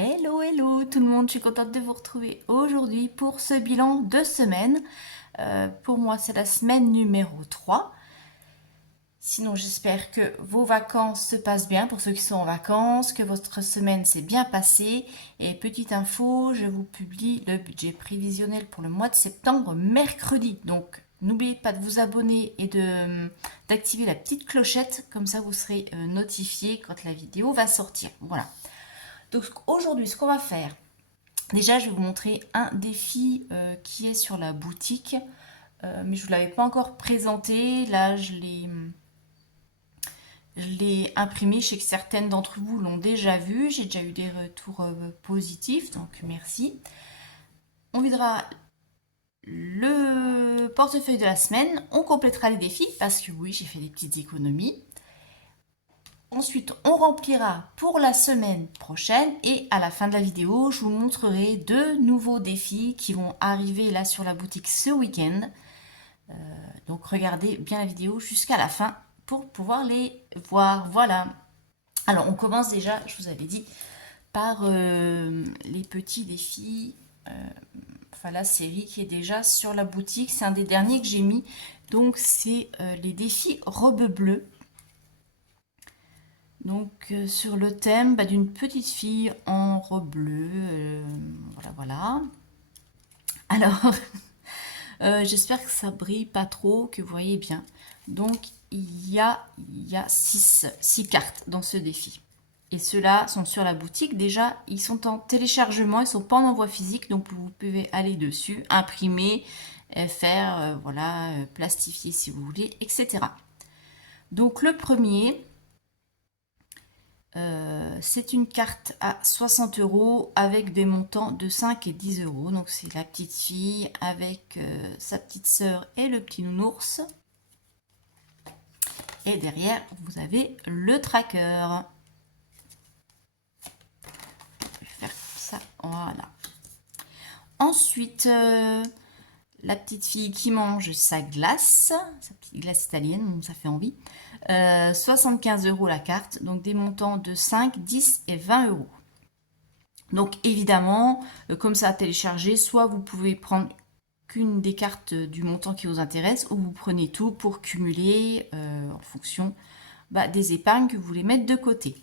Hello, hello tout le monde, je suis contente de vous retrouver aujourd'hui pour ce bilan de semaine. Pour moi, c'est la semaine numéro 3. Sinon, j'espère que vos vacances se passent bien pour ceux qui sont en vacances, que votre semaine s'est bien passée. Et petite info, je vous publie le budget prévisionnel pour le mois de septembre mercredi. Donc, n'oubliez pas de vous abonner et d'activer la petite clochette, comme ça vous serez notifié quand la vidéo va sortir. Voilà. Donc aujourd'hui, ce qu'on va faire, déjà, je vais vous montrer un défi qui est sur la boutique, mais je ne vous l'avais pas encore présenté. Là, je l'ai imprimé. Je sais que certaines d'entre vous l'ont déjà vu. J'ai déjà eu des retours positifs, donc merci. On videra le portefeuille de la semaine. On complétera les défis parce que oui, j'ai fait des petites économies. Ensuite, on remplira pour la semaine prochaine et à la fin de la vidéo, je vous montrerai deux nouveaux défis qui vont arriver là sur la boutique ce week-end. Donc regardez bien la vidéo jusqu'à la fin pour pouvoir les voir. Voilà. Alors on commence déjà, je vous avais dit, par les petits défis. Enfin la série qui est déjà sur la boutique. C'est un des derniers que j'ai mis. Donc c'est les défis robe bleue. Donc sur le thème d'une petite fille en robe bleue, voilà, voilà. Alors, j'espère que ça brille pas trop, que vous voyez bien. Donc il y a 6 cartes dans ce défi. Et ceux-là sont sur la boutique. Déjà, ils sont en téléchargement, ils sont pas en envoi physique, donc vous pouvez aller dessus, imprimer, faire, voilà, plastifier si vous voulez, etc. Donc le premier, c'est une carte à 60 € avec des montants de 5 et 10 euros. Donc c'est la petite fille avec sa petite sœur et le petit nounours. Et derrière, vous avez le tracker. Je vais faire ça, voilà. Ensuite, la petite fille qui mange sa glace, sa petite glace italienne, ça fait envie. 75 € la carte, donc des montants de 5, 10 et 20 euros. Donc évidemment, comme ça à télécharger, soit vous pouvez prendre qu'une des cartes du montant qui vous intéresse, ou vous prenez tout pour cumuler en fonction des épargnes que vous voulez mettre de côté.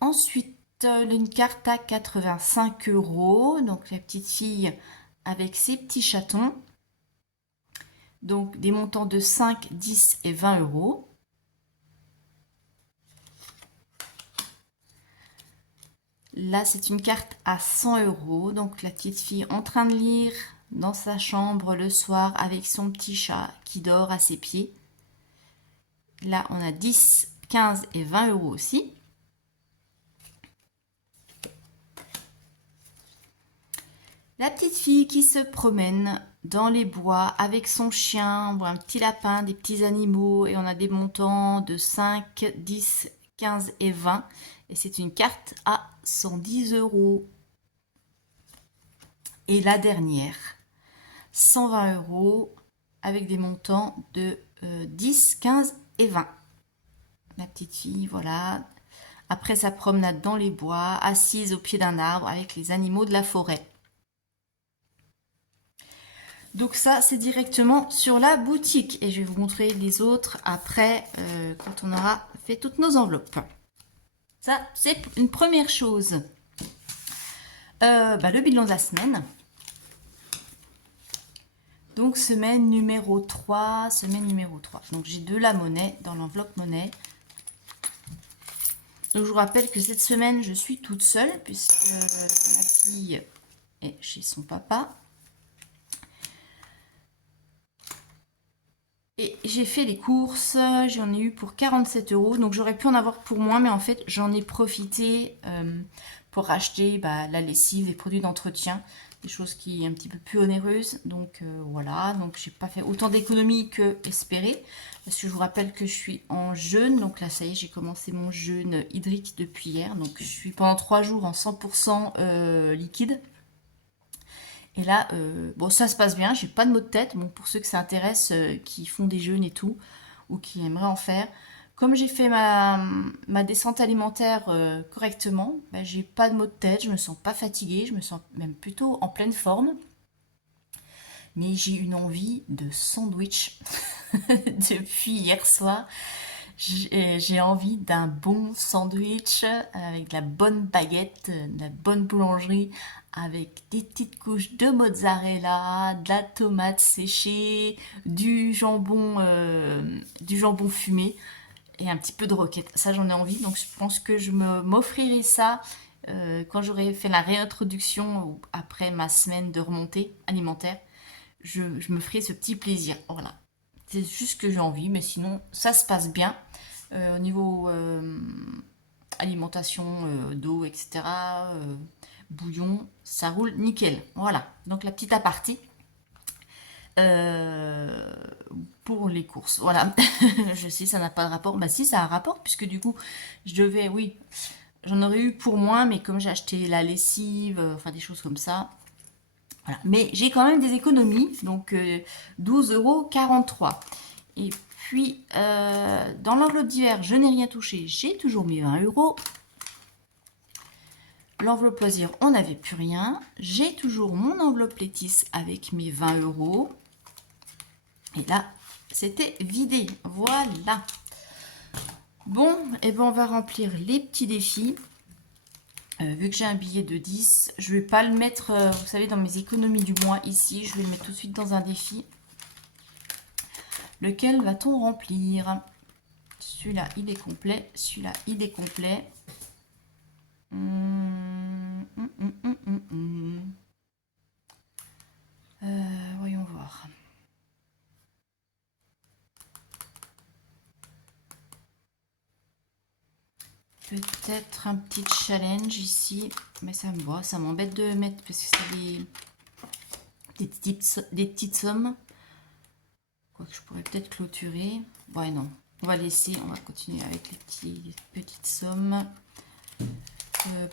Ensuite, une carte à 85 €, donc la petite fille avec ses petits chatons. Donc des montants de 5, 10 et 20 euros. Là, c'est une carte à 100 €. Donc la petite fille en train de lire dans sa chambre le soir avec son petit chat qui dort à ses pieds. Là, on a 10, 15 et 20 euros aussi. La petite fille qui se promène dans les bois avec son chien, on voit un petit lapin, des petits animaux et on a des montants de 5, 10, 15 et 20. Et c'est une carte à 110 euros. Et la dernière, 120 € avec des montants de 10, 15 et 20. La petite fille, voilà, après sa promenade dans les bois, assise au pied d'un arbre avec les animaux de la forêt. Donc ça, c'est directement sur la boutique. Et je vais vous montrer les autres après, quand on aura fait toutes nos enveloppes. Ça, c'est une première chose. Le bilan de la semaine. Donc, semaine numéro 3. Donc, j'ai de la monnaie dans l'enveloppe monnaie. Donc, je vous rappelle que cette semaine, je suis toute seule puisque la fille est chez son papa. Et j'ai fait les courses, j'en ai eu pour 47 €, donc j'aurais pu en avoir pour moins, mais en fait j'en ai profité pour racheter la lessive, les produits d'entretien, des choses qui sont un petit peu plus onéreuses. Donc voilà, donc j'ai pas fait autant d'économies que espéré, parce que je vous rappelle que je suis en jeûne, donc là ça y est, j'ai commencé mon jeûne hydrique depuis hier, donc je suis pendant 3 jours en 100% liquide. Et là, bon, ça se passe bien, j'ai pas de maux de tête. Bon, pour ceux que ça intéresse, qui font des jeûnes et tout, ou qui aimeraient en faire, Comme j'ai fait ma descente alimentaire correctement, bah, j'ai pas de maux de tête, je me sens pas fatiguée, je me sens même plutôt en pleine forme. Mais j'ai une envie de sandwich depuis hier soir. J'ai envie d'un bon sandwich avec de la bonne baguette, de la bonne boulangerie, avec des petites couches de mozzarella, de la tomate séchée, du jambon fumé et un petit peu de roquette. Ça, j'en ai envie, donc je pense que je m'offrirai ça quand j'aurai fait la réintroduction ou après ma semaine de remontée alimentaire. Je me ferai ce petit plaisir. Voilà. C'est juste ce que j'ai envie, mais sinon, ça se passe bien. Au niveau alimentation, d'eau, etc., bouillon, ça roule nickel. Voilà. Donc la petite aparté euh, pour les courses. Voilà. Je sais, ça n'a pas de rapport. Bah si, ça a un rapport, puisque du coup, je devais, oui, j'en aurais eu pour moins, mais comme j'ai acheté la lessive, enfin des choses comme ça, voilà. Mais j'ai quand même des économies, donc 12,43 €. Et puis, dans l'enveloppe d'hiver, je n'ai rien touché, j'ai toujours mes 20 €. L'enveloppe loisir, on n'avait plus rien. J'ai toujours mon enveloppe Létis avec mes 20 €. Et là, c'était vidé. Voilà. Bon, et ben on va remplir les petits défis. Vu que j'ai un billet de 10, je vais pas le mettre, vous savez, dans mes économies du mois ici. Je vais le mettre tout de suite dans un défi. Lequel va-t-on remplir? Celui-là, il est complet. Celui-là, il est complet. Voyons voir. Peut-être un petit challenge ici. Mais ça m'embête de mettre parce que c'est des petites sommes. Quoique je pourrais peut-être clôturer. Ouais, non. On va laisser. On va continuer avec les petites sommes.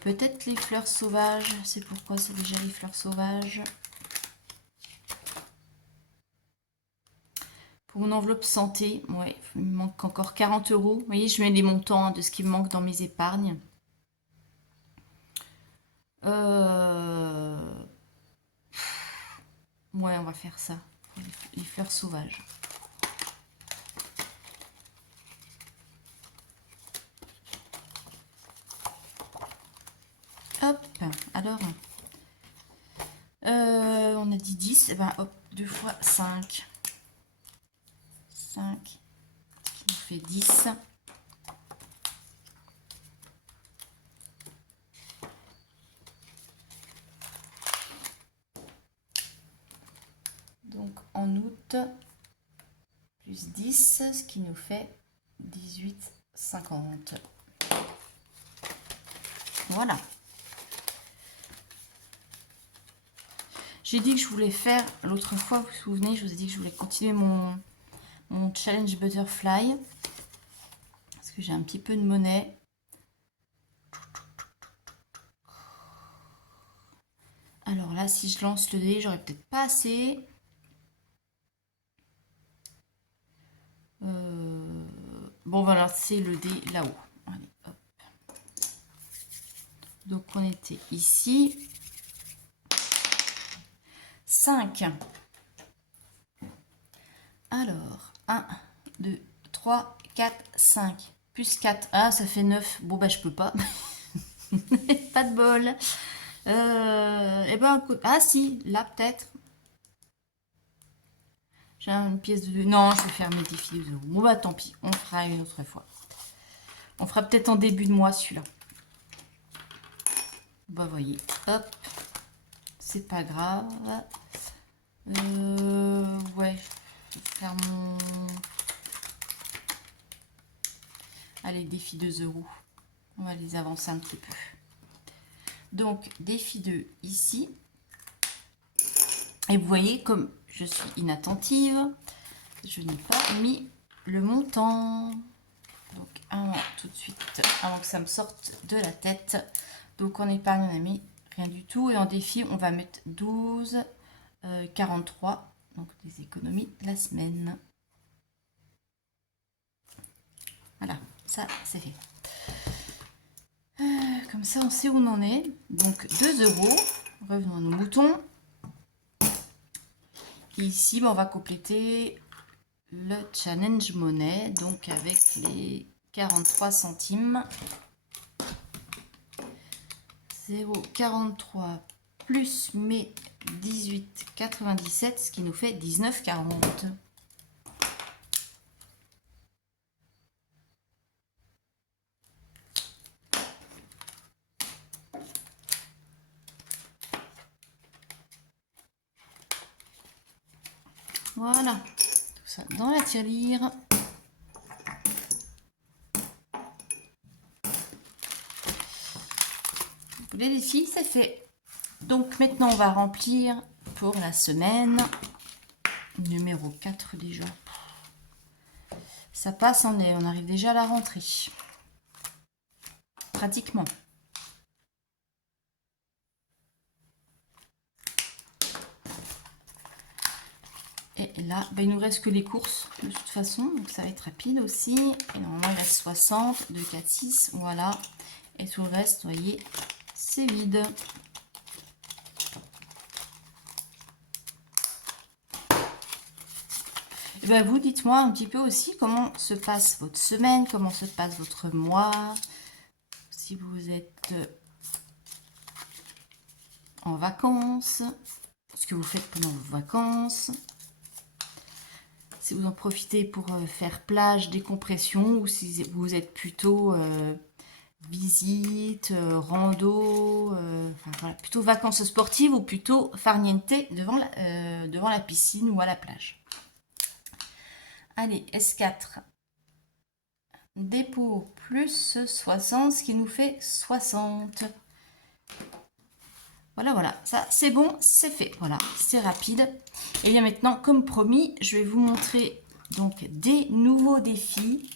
Peut-être les fleurs sauvages. C'est pourquoi c'est déjà les fleurs sauvages. Pour mon enveloppe santé, ouais, il me manque encore 40 €. Vous voyez, je mets les montants de ce qui me manque dans mes épargnes. Ouais, on va faire ça. Les fleurs sauvages. Hop, alors. On a dit 10. Et ben hop, 2 fois 5. 5. Qui nous fait 10. Donc en août, plus 10, ce qui nous fait 18,50. Voilà. J'ai dit que je voulais faire, l'autre fois, vous vous souvenez, je vous ai dit que je voulais continuer mon challenge butterfly. Parce que j'ai un petit peu de monnaie. Alors là, si je lance le dé, j'aurais peut-être pas assez. Bon, voilà, c'est le dé là-haut. Allez, hop. Donc, on était ici. 5. Alors, 1, 2, 3, 4, 5. Plus 4. Ah, ça fait 9. Bon, bah, je peux pas. Pas de bol. Eh ben, ah si, là, peut-être. J'ai une pièce de... Non, je vais faire mes défis de 2 €. Bon, bah, tant pis. On fera une autre fois. On fera peut-être en début de mois, celui-là. Bah, voyez. Hop. C'est pas grave. Ouais. Je vais faire mon... Allez, défi 2 €. On va les avancer un petit peu. Donc, défi 2 ici. Et vous voyez, comme je suis inattentive, je n'ai pas mis le montant. Donc, tout de suite, avant que ça me sorte de la tête. Donc, en épargne, on a mis rien du tout. Et en défi, on va mettre 12, 43. Donc, des économies de la semaine. Voilà, ça c'est fait. Comme ça, on sait où on en est. Donc 2 euros. Revenons à nos moutons. Et ici, on va compléter le challenge monnaie, donc avec les 43 centimes. 0,43 plus mes 18,97, ce qui nous fait 19,40. Voilà, tout ça dans la tirelire. Les filles, c'est fait. Donc maintenant, on va remplir pour la semaine numéro 4 déjà. Ça passe, on arrive déjà à la rentrée. Pratiquement. Et là, il nous reste que les courses de toute façon, donc ça va être rapide aussi. Et normalement, il reste 60, 2, 4, 6, voilà. Et tout le reste, vous voyez, c'est vide. Et ben vous, dites-moi un petit peu aussi comment se passe votre semaine, comment se passe votre mois, si vous êtes en vacances, ce que vous faites pendant vos vacances, si vous en profitez pour faire plage, décompression, ou si vous êtes plutôt visite, rando, enfin, voilà, plutôt vacances sportives ou plutôt farniente devant la piscine ou à la plage. Allez, S4. Dépôt plus 60, ce qui nous fait 60. Voilà, ça c'est bon, c'est fait. Voilà, c'est rapide. Et bien maintenant, comme promis, je vais vous montrer donc des nouveaux défis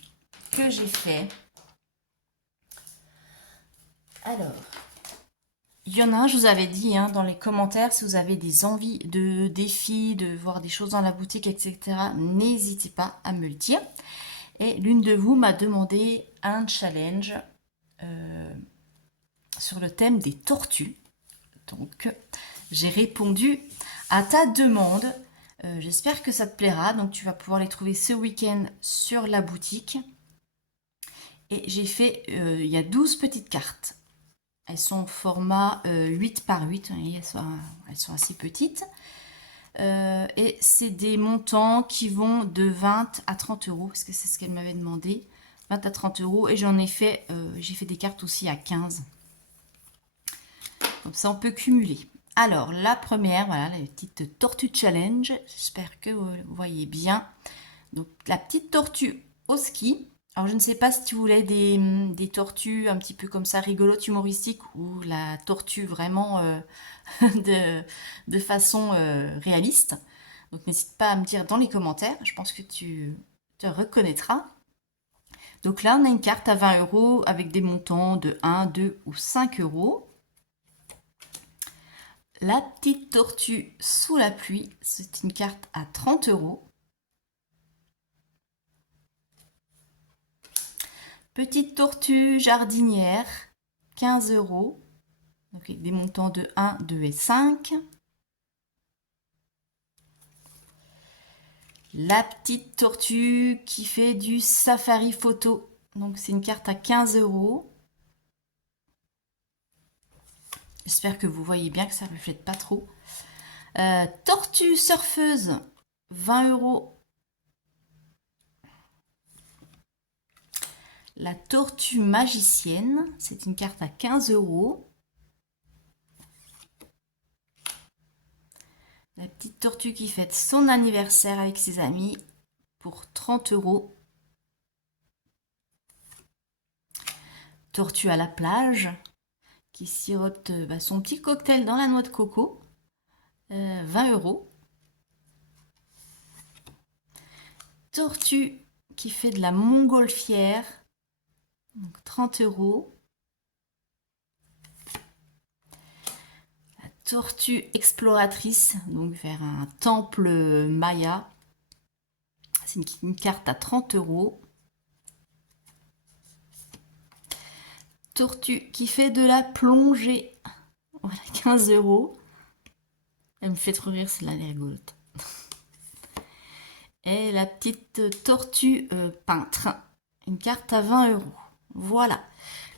que j'ai fait. Alors, il y en a un, je vous avais dit dans les commentaires, si vous avez des envies de défis, de voir des choses dans la boutique, etc., n'hésitez pas à me le dire. Et l'une de vous m'a demandé un challenge sur le thème des tortues. Donc, j'ai répondu à ta demande. J'espère que ça te plaira. Donc, tu vas pouvoir les trouver ce week-end sur la boutique. Et j'ai fait, il y a 12 petites cartes. Elles sont au format 8 par 8. Vous voyez, elles sont assez petites. Et c'est des montants qui vont de 20 à 30 euros. Parce que c'est ce qu'elle m'avait demandé. 20 à 30 euros. Et j'en ai fait, j'ai fait des cartes aussi à 15. Comme ça, on peut cumuler. Alors, la première, voilà, la petite tortue challenge. J'espère que vous voyez bien. Donc, la petite tortue au ski. Alors, je ne sais pas si tu voulais des tortues un petit peu comme ça, rigolotes, humoristiques, ou la tortue vraiment de façon réaliste. Donc, n'hésite pas à me dire dans les commentaires. Je pense que tu te reconnaîtras. Donc là, on a une carte à 20 euros avec des montants de 1, 2 ou 5 euros. La petite tortue sous la pluie, c'est une carte à 30 euros. Petite tortue jardinière, 15 euros. Donc des montants de 1, 2 et 5. La petite tortue qui fait du safari photo. Donc c'est une carte à 15 euros. J'espère que vous voyez bien que ça ne reflète pas trop. Tortue surfeuse, 20 euros. La tortue magicienne, c'est une carte à 15 euros. La petite tortue qui fête son anniversaire avec ses amis pour 30 euros. Tortue à la plage qui sirote son petit cocktail dans la noix de coco. 20 euros. Tortue qui fait de la montgolfière. Donc 30 euros. La tortue exploratrice, donc vers un temple maya. C'est une carte à 30 euros. tortue qui fait de la plongée. Voilà, 15 €. Elle me fait trop rire, celle-là, elle est rigolote. Et la petite tortue peintre. Une carte à 20 €. Voilà.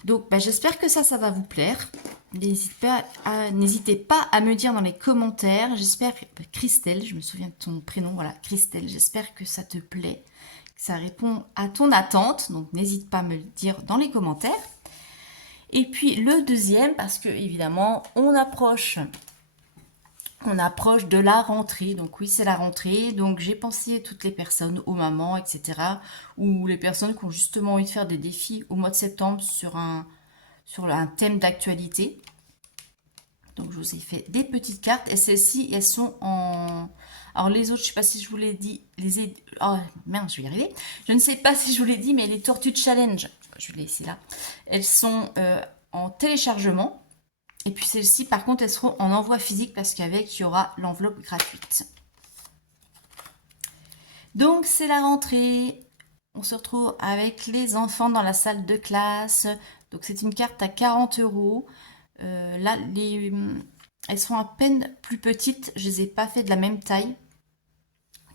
Donc, j'espère que ça va vous plaire. N'hésitez pas à me dire dans les commentaires. J'espère, Christelle, je me souviens de ton prénom, voilà, Christelle, j'espère que ça te plaît, que ça répond à ton attente. Donc, n'hésite pas à me le dire dans les commentaires. Et puis, le deuxième, parce que, évidemment, on approche de la rentrée. Donc oui, c'est la rentrée. Donc j'ai pensé à toutes les personnes, aux mamans, etc. Ou les personnes qui ont justement envie de faire des défis au mois de septembre sur un thème d'actualité. Donc je vous ai fait des petites cartes. Et celles-ci, elles sont en... Alors les autres, je ne sais pas si je vous l'ai dit. Oh merde, je vais y arriver. Je ne sais pas si je vous l'ai dit, mais les Tortues Challenge, je l'ai ici là. Elles sont en téléchargement. Et puis celles-ci, par contre, elles seront en envoi physique parce qu'avec, il y aura l'enveloppe gratuite. Donc, c'est la rentrée. On se retrouve avec les enfants dans la salle de classe. Donc, c'est une carte à 40 €. Là, elles sont à peine plus petites. Je ne les ai pas fait de la même taille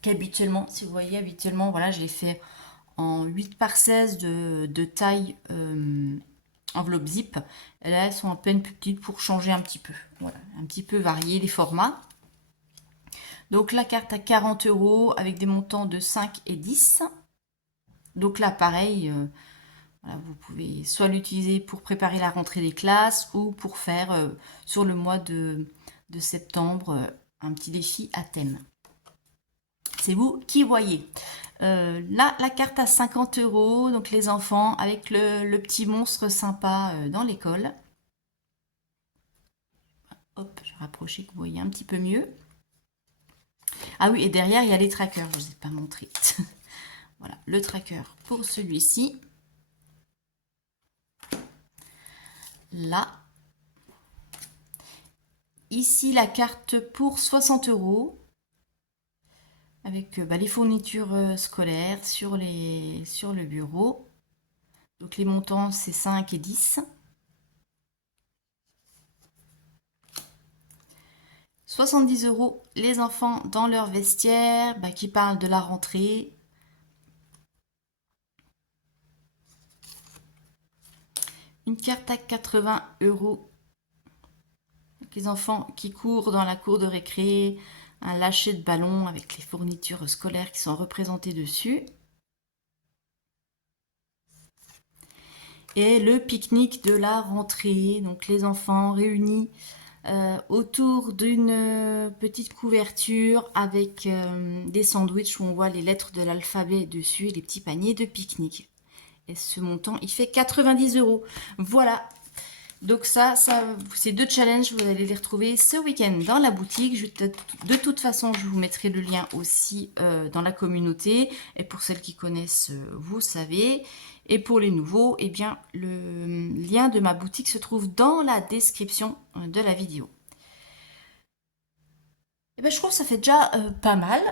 qu'habituellement. Si vous voyez, habituellement, voilà, je les fais en 8 par 16 de taille enveloppe zip. Et là, elles sont à peine plus petites pour changer un petit peu. Voilà, un petit peu varier les formats. Donc la carte à 40 € avec des montants de 5 et 10. Donc là, pareil, voilà, vous pouvez soit l'utiliser pour préparer la rentrée des classes ou pour faire sur le mois de septembre un petit défi à thème. C'est vous qui voyez. Là, la carte à 50 €, donc les enfants avec le petit monstre sympa dans l'école. Hop, je vais rapprocher que vous voyez un petit peu mieux. Ah oui, et derrière, il y a les trackers, je ne vous ai pas montré. Voilà, le tracker pour celui-ci. Là. Ici, la carte pour 60 € avec les fournitures scolaires sur le bureau. Donc les montants, c'est 5 et 10. 70 € les enfants dans leur vestiaire qui parlent de la rentrée. Une carte à 80 €. Les enfants qui courent dans la cour de récré, un lâcher de ballon avec les fournitures scolaires qui sont représentées dessus. Et le pique-nique de la rentrée, donc les enfants réunis autour d'une petite couverture avec des sandwichs où on voit les lettres de l'alphabet dessus et les petits paniers de pique-nique. Et ce montant, il fait 90 €. Voilà. Donc ces deux challenges, vous allez les retrouver ce week-end dans la boutique. De toute façon, je vous mettrai le lien aussi dans la communauté. Et pour celles qui connaissent, vous savez. Et pour les nouveaux, eh bien, le lien de ma boutique se trouve dans la description de la vidéo. Et ben, je trouve que ça fait déjà pas mal.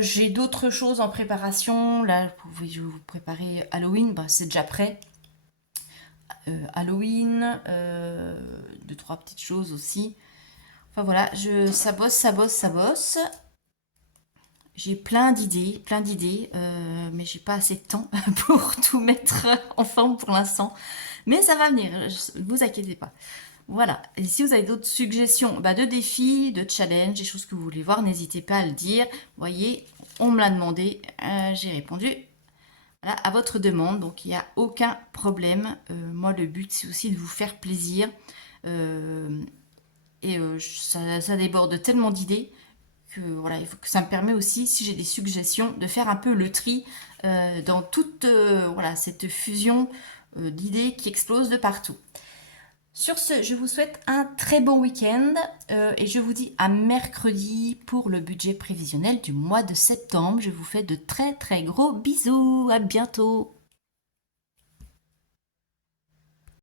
J'ai d'autres choses en préparation. Là, je vais vous préparer Halloween. C'est déjà prêt. Halloween, 2-3 petites choses aussi. Enfin voilà, ça bosse. J'ai plein d'idées, mais j'ai pas assez de temps pour tout mettre en forme pour l'instant. Mais ça va venir, ne vous inquiétez pas. Voilà, et si vous avez d'autres suggestions de défis, de challenges, des choses que vous voulez voir, n'hésitez pas à le dire. Vous voyez, on me l'a demandé, j'ai répondu. Voilà, à votre demande, donc il n'y a aucun problème. Moi, le but, c'est aussi de vous faire plaisir. Ça déborde tellement d'idées que voilà, il faut que ça me permet aussi, si j'ai des suggestions, de faire un peu le tri dans toute cette fusion d'idées qui explosent de partout. Sur ce, je vous souhaite un très bon week-end et je vous dis à mercredi pour le budget prévisionnel du mois de septembre. Je vous fais de très très gros bisous, à bientôt.